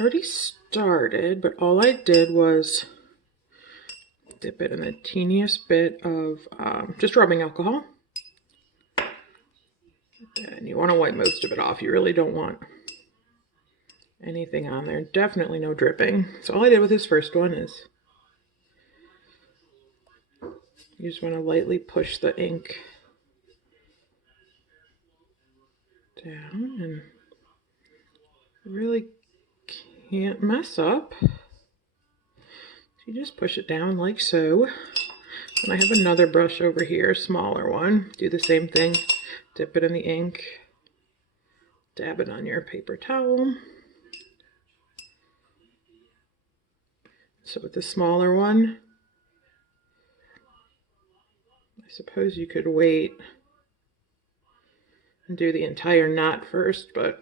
already started, but all I did was dip it in the teeniest bit of just rubbing alcohol. And you want to wipe most of it off. You really don't want anything on there. Definitely no dripping. So all I did with this first one is you just want to lightly push the ink down, and really can't mess up. So you just push it down like so. And I have another brush over here, smaller one. Do the same thing. Dip it in the ink. Dab it on your paper towel. So with the smaller one, I suppose you could wait and do the entire knot first, but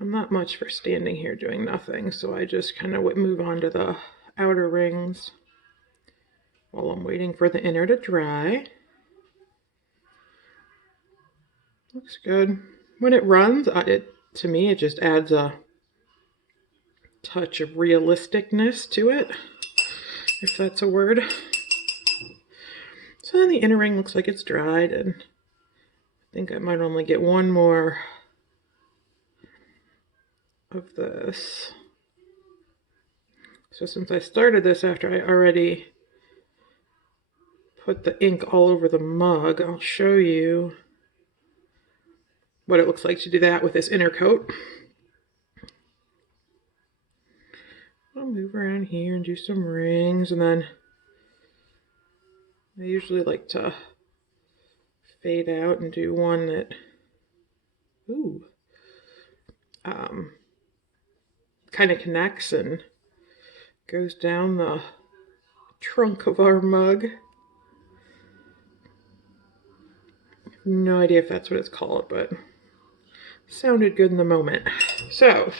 I'm not much for standing here doing nothing, so I just kind of move on to the outer rings while I'm waiting for the inner to dry. Looks good. When it runs, to me, it just adds a touch of realisticness to it, if that's a word. So then the inner ring looks like it's dried, and I think I might only get one more of this. So since I started this after I already put the ink all over the mug, I'll show you what it looks like to do that with this inner coat. I'll move around here and do some rings, and then I usually like to fade out and do one that, kind of connects and goes down the trunk of our mug. No idea if that's what it's called, but sounded good in the moment. So,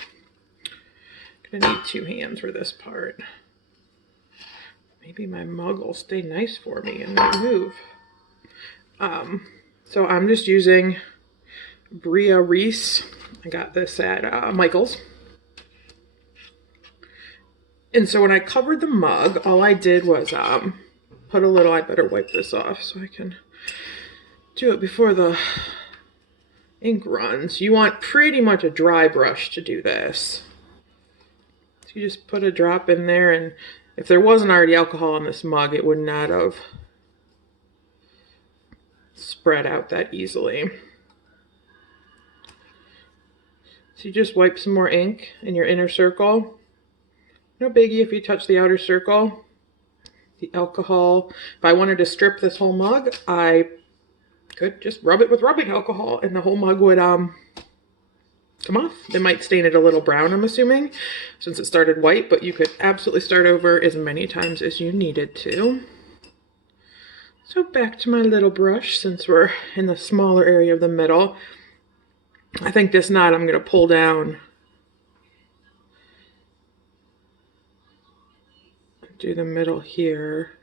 I'm gonna need two hands for this part. Maybe my mug will stay nice for me and not move. So I'm just using Bria Reese. I got this at Michael's. And so when I covered the mug, all I did was put a little, I better wipe this off so I can do it before the ink runs. You want pretty much a dry brush to do this. So you just put a drop in there, and if there wasn't already alcohol in this mug, it would not have spread out that easily. So you just wipe some more ink in your inner circle. No biggie if you touch the outer circle. The alcohol, if I wanted to strip this whole mug, I could just rub it with rubbing alcohol and the whole mug would come off. It might stain it a little brown, I'm assuming, since it started white, but you could absolutely start over as many times as you needed to. So back to my little brush, since we're in the smaller area of the middle. I think this knot I'm going to pull down. Do the middle here.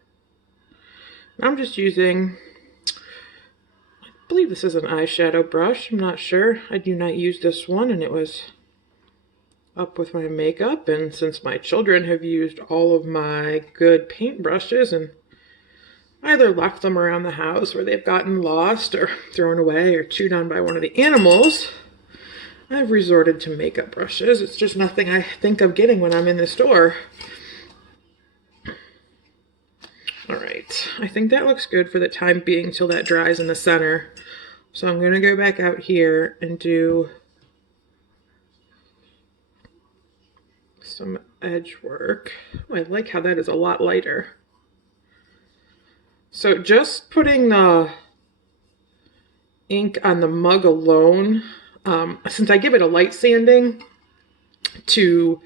I'm just using, I believe this is an eyeshadow brush. I'm not sure. I do not use this one, and it was up with my makeup. And since my children have used all of my good paint brushes and either left them around the house where they've gotten lost or thrown away or chewed on by one of the animals, I've resorted to makeup brushes. It's just nothing I think of getting when I'm in the store. All right, I think that looks good for the time being till that dries in the center. So I'm gonna go back out here and do some edge work. Oh, I like how that is a lot lighter. So just putting the ink on the mug alone, since I give it a light sanding to,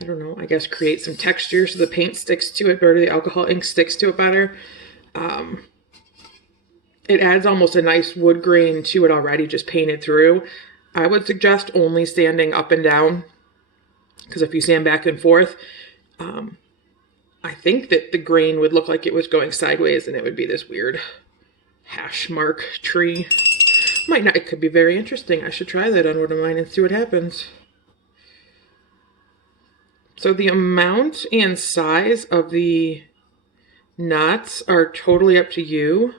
I don't know, I guess create some texture so the paint sticks to it better, the alcohol ink sticks to it better. It adds almost a nice wood grain to it already, just painted through. I would suggest only sanding up and down, because if you sand back and forth, I think that the grain would look like it was going sideways and it would be this weird hash mark tree. Might not, it could be very interesting. I should try that on one of mine and see what happens. So the amount and size of the knots are totally up to you.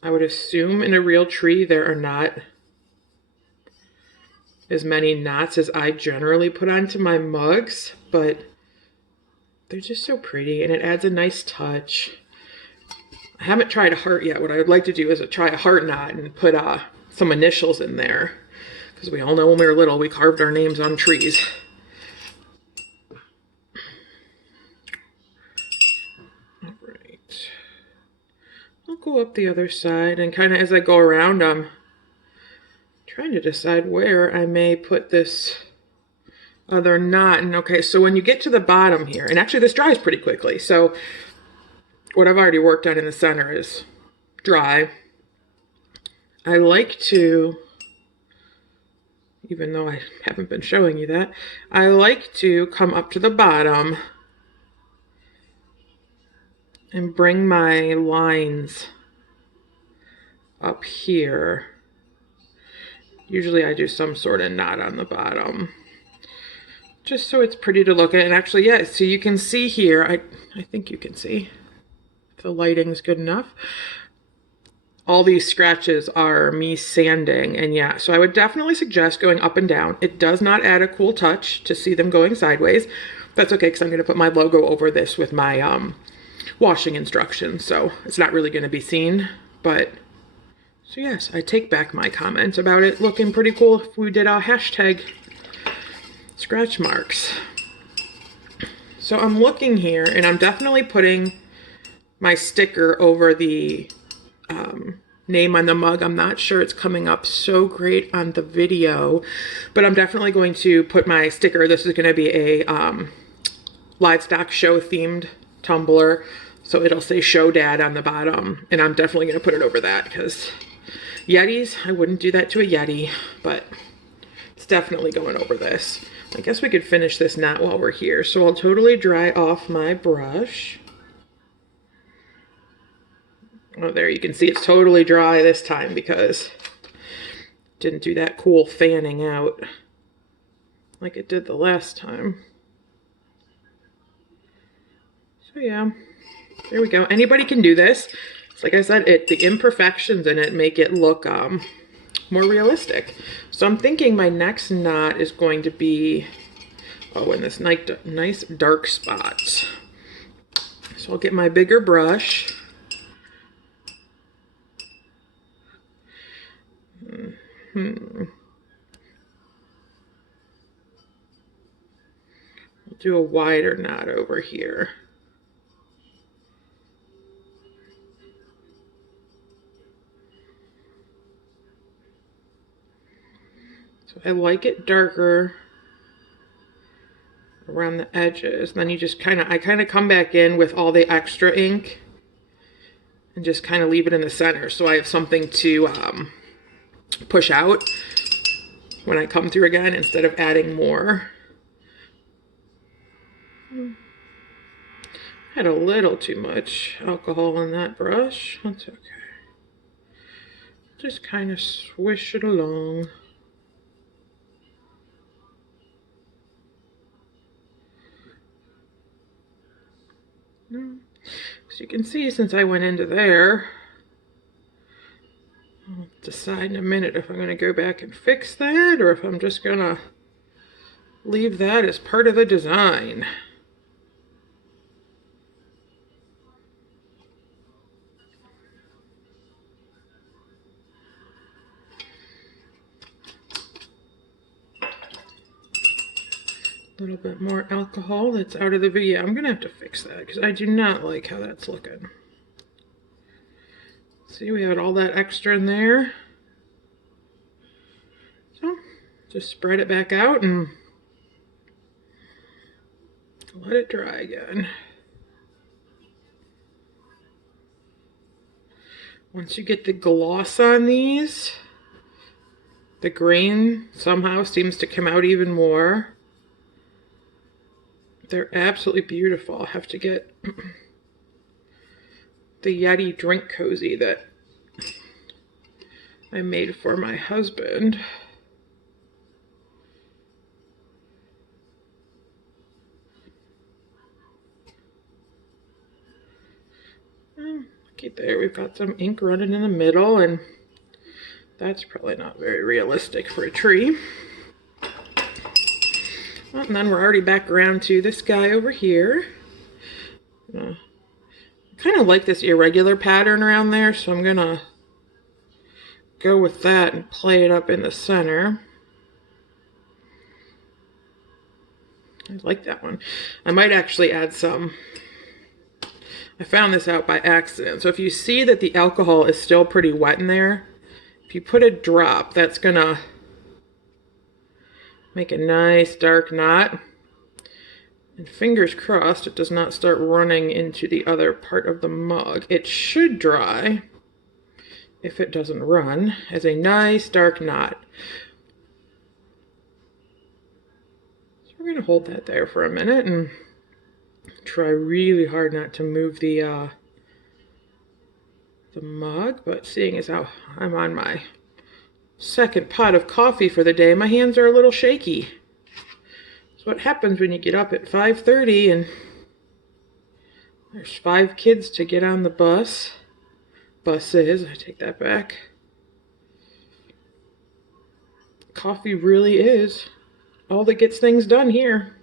I would assume in a real tree there are not as many knots as I generally put onto my mugs, but they're just so pretty and it adds a nice touch. I haven't tried a heart yet. What I would like to do is try a heart knot and put some initials in there, because we all know when we were little we carved our names on trees. All right. I'll go up the other side, and kind of as I go around, I'm trying to decide where I may put this other knot. And okay, so when you get to the bottom here, and actually this dries pretty quickly, so what I've already worked on in the center is dry. I like to, even though I haven't been showing you that, I like to come up to the bottom and bring my lines up here. Usually I do some sort of knot on the bottom, just so it's pretty to look at. And actually, yeah, so you can see here, I think you can see, if the lighting's good enough, all these scratches are me sanding. And yeah, so I would definitely suggest going up and down. It does not add a cool touch to see them going sideways. That's okay, because I'm going to put my logo over this with my washing instructions, so it's not really going to be seen. But so yes, I take back my comment about it looking pretty cool if we did a hashtag scratch marks. So I'm looking here, and I'm definitely putting my sticker over the name on the mug. I'm not sure it's coming up so great on the video, but I'm definitely going to put my sticker. This is going to be a livestock show themed tumbler, so it'll say Show Dad on the bottom, and I'm definitely going to put it over that, because Yetis, I wouldn't do that to a Yeti, but it's definitely going over this. I guess we could finish this knot while we're here. So I'll totally dry off my brush. Oh, there you can see it's totally dry this time because it didn't do that cool fanning out like it did the last time. So yeah, there we go. Anybody can do this. Like I said, the imperfections in it make it look more realistic. So I'm thinking my next knot is going to be, in this nice dark spot. So I'll get my bigger brush. I'll do a wider knot over here. So I like it darker around the edges. Then you just I kind of come back in with all the extra ink and just kind of leave it in the center, so I have something to push out when I come through again instead of adding more. Had a little too much alcohol in that brush. That's okay. Just kind of swish it along. As you can see, since I went into there, I'll decide in a minute if I'm going to go back and fix that or if I'm just going to leave that as part of the design. A little bit more alcohol that's out of the video. I'm going to have to fix that because I do not like how that's looking. See, we had all that extra in there. So, just spread it back out and let it dry again. Once you get the gloss on these, the grain somehow seems to come out even more. They're absolutely beautiful. I'll have to get the Yeti drink cozy that I made for my husband. Looky there, we've got some ink running in the middle, and that's probably not very realistic for a tree. Well, and then we're already back around to this guy over here. I kind of like this irregular pattern around there, so I'm gonna go with that and play it up in the center. I like that one. I might actually add some. I found this out by accident. So if you see that the alcohol is still pretty wet in there, if you put a drop, that's gonna make a nice dark knot. And fingers crossed it does not start running into the other part of the mug. It should dry, if it doesn't run, as a nice dark knot. So we're gonna hold that there for a minute and try really hard not to move the mug, but seeing as how I'm on my second pot of coffee for the day, my hands are a little shaky. That's what happens when you get up at 5:30 and there's 5 kids to get on the bus. Buses, I take that back. Coffee really is all that gets things done here.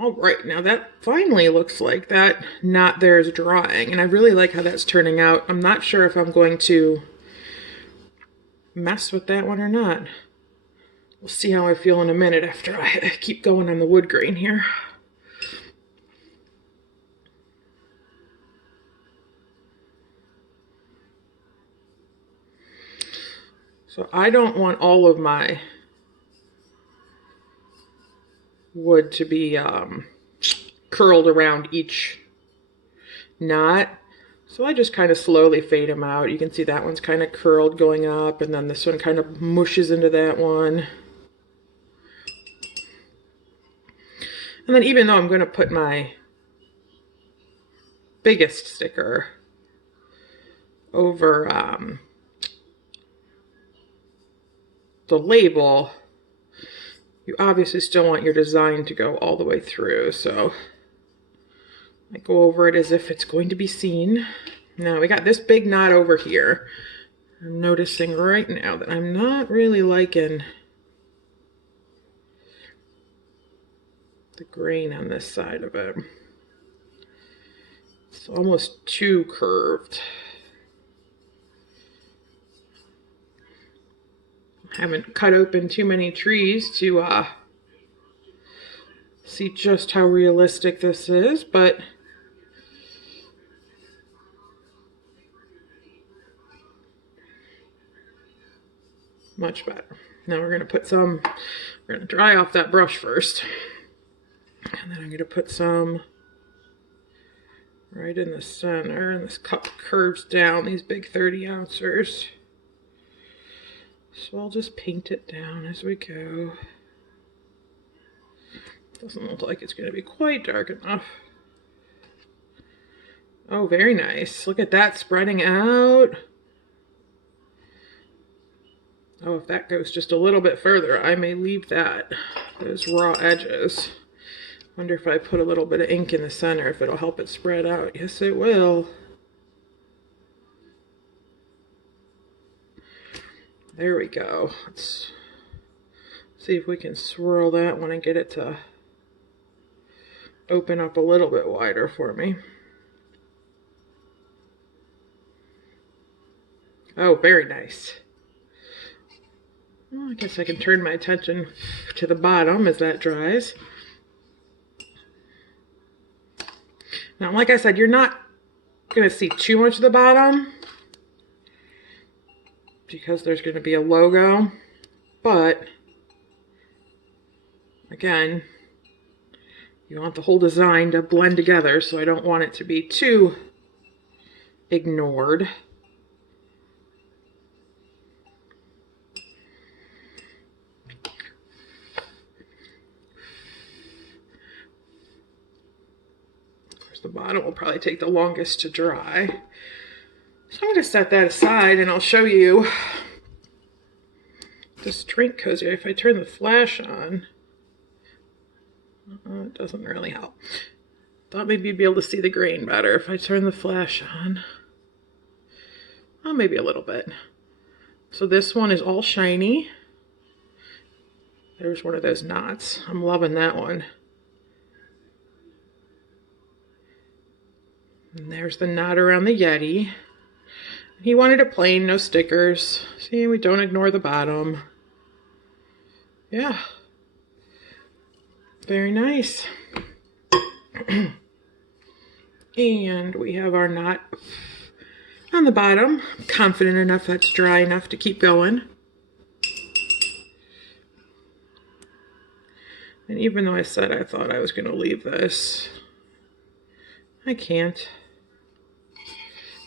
All right, now that finally looks like that knot there is drying, and I really like how that's turning out. I'm not sure if I'm going to mess with that one or not. We'll see how I feel in a minute after I keep going on the wood grain here. So I don't want all of my wood to be curled around each knot. So I just kind of slowly fade them out. You can see that one's kind of curled going up, and then this one kind of mushes into that one. And then even though I'm going to put my biggest sticker over the label, you obviously still want your design to go all the way through, so I go over it as if it's going to be seen. Now we got this big knot over here. I'm noticing right now that I'm not really liking the grain on this side of it. It's almost too curved. I haven't cut open too many trees to see just how realistic this is, but much better. Now we're going to put some, we're going to dry off that brush first. And then I'm going to put some right in the center, and this cup curves down, these big 30 ouncers. So I'll just paint it down as we go. Doesn't look like it's going to be quite dark enough. Oh, very nice. Look at that spreading out. Oh, if that goes just a little bit further, I may leave that, those raw edges. Wonder if I put a little bit of ink in the center, if it'll help it spread out. Yes, it will. There we go. Let's see if we can swirl that one and get it to open up a little bit wider for me. Oh, very nice. Well, I guess I can turn my attention to the bottom as that dries. Now, like I said, you're not going to see too much of the bottom because there's going to be a logo, but again, you want the whole design to blend together, so I don't want it to be too ignored. The bottom will probably take the longest to dry. So I'm going to set that aside and I'll show you this drink cozy. If I turn the flash on, it doesn't really help. Thought maybe you'd be able to see the grain better if I turn the flash on. Oh, maybe a little bit. So this one is all shiny. There's one of those knots. I'm loving that one. And there's the knot around the Yeti. He wanted it plain, no stickers. See, we don't ignore the bottom. Yeah. Very nice. And we have our knot on the bottom. I'm confident enough that's dry enough to keep going. And even though I said I thought I was going to leave this, I can't.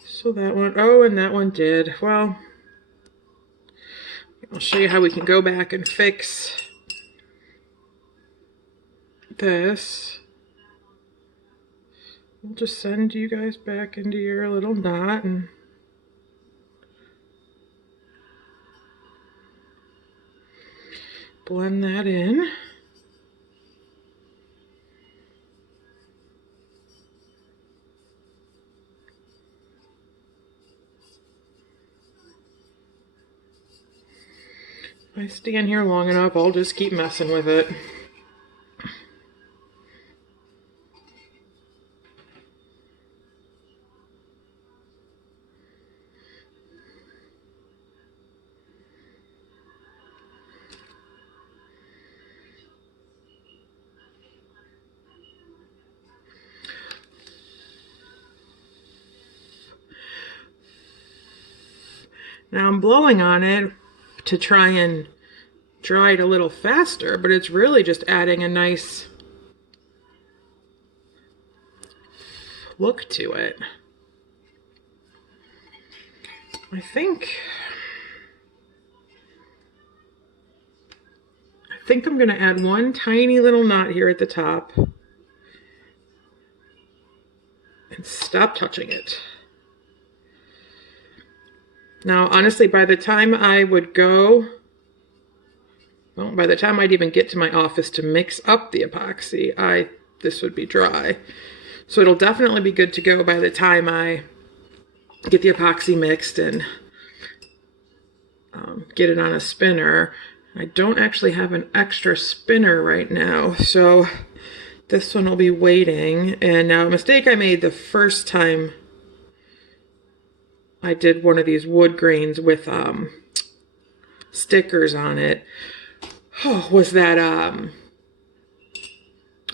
So that one, oh, and that one did. Well, I'll show you how we can go back and fix this. We'll just send you guys back into your little knot and blend that in. If I stand here long enough, I'll just keep messing with it. Now I'm blowing on it to try and dry it a little faster, but it's really just adding a nice look to it. I think I'm going to add one tiny little knot here at the top and stop touching it. Now, honestly, by the time I would go, well, by the time I'd even get to my office to mix up the epoxy, this would be dry. So it'll definitely be good to go by the time I get the epoxy mixed and get it on a spinner. I don't actually have an extra spinner right now, so this one will be waiting. And now a mistake I made the first time I did one of these wood grains with stickers on it, was that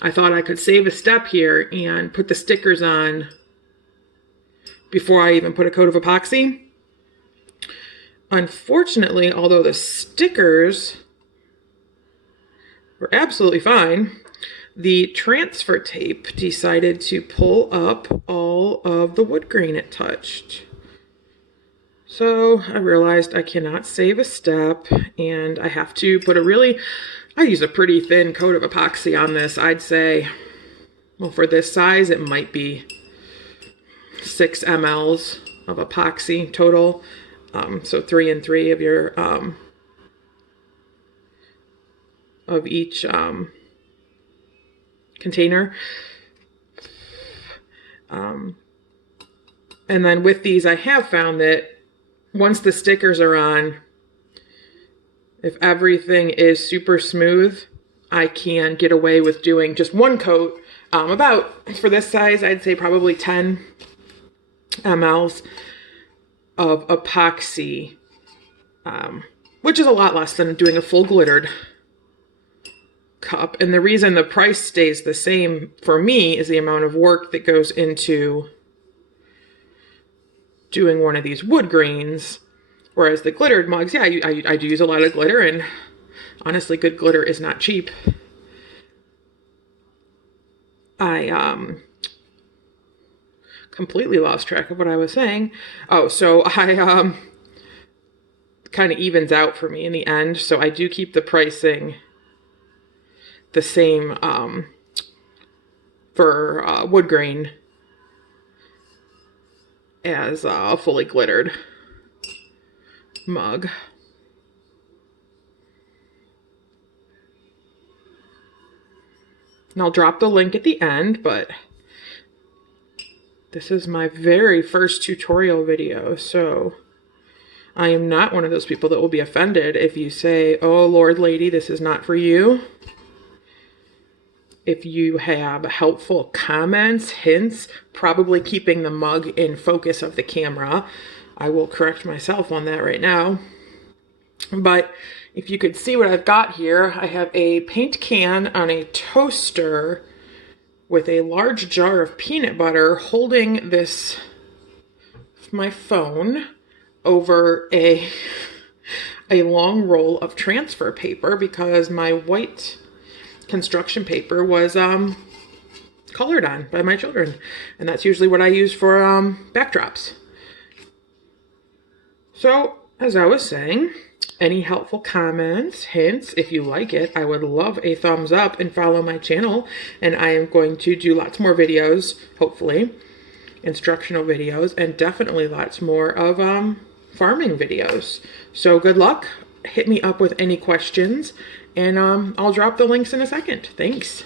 I thought I could save a step here and put the stickers on before I even put a coat of epoxy. Unfortunately, although the stickers were absolutely fine, the transfer tape decided to pull up all of the wood grain it touched. So I realized I cannot save a step and I have to put I use a pretty thin coat of epoxy on this. I'd say, well, for this size, it might be 6 mLs of epoxy total. So 3 and 3 of your, of each container. And then with these, I have found that once the stickers are on, if everything is super smooth, I can get away with doing just one coat. About, for this size, I'd say probably 10 mLs of epoxy, which is a lot less than doing a full glittered cup. And the reason the price stays the same for me is the amount of work that goes into doing one of these wood grains, whereas the glittered mugs, yeah, I do use a lot of glitter, and honestly, good glitter is not cheap. I completely lost track of what I was saying. Oh, so I kind of evens out for me in the end, so I do keep the pricing the same for wood grain as a fully glittered mug. And I'll drop the link at the end, but this is my very first tutorial video, so I am not one of those people that will be offended if you say, oh, Lord lady, this is not for you. If you have helpful comments, hints, probably keeping the mug in focus of the camera, I will correct myself on that right now. But if you could see what I've got here, I have a paint can on a toaster with a large jar of peanut butter holding this, my phone, over a long roll of transfer paper because my white construction paper was colored on by my children. And that's usually what I use for backdrops. So, as I was saying, any helpful comments, hints, if you like it, I would love a thumbs up and follow my channel. And I am going to do lots more videos, hopefully, instructional videos, and definitely lots more of farming videos. So good luck. Hit me up with any questions, and I'll drop the links in a second. Thanks.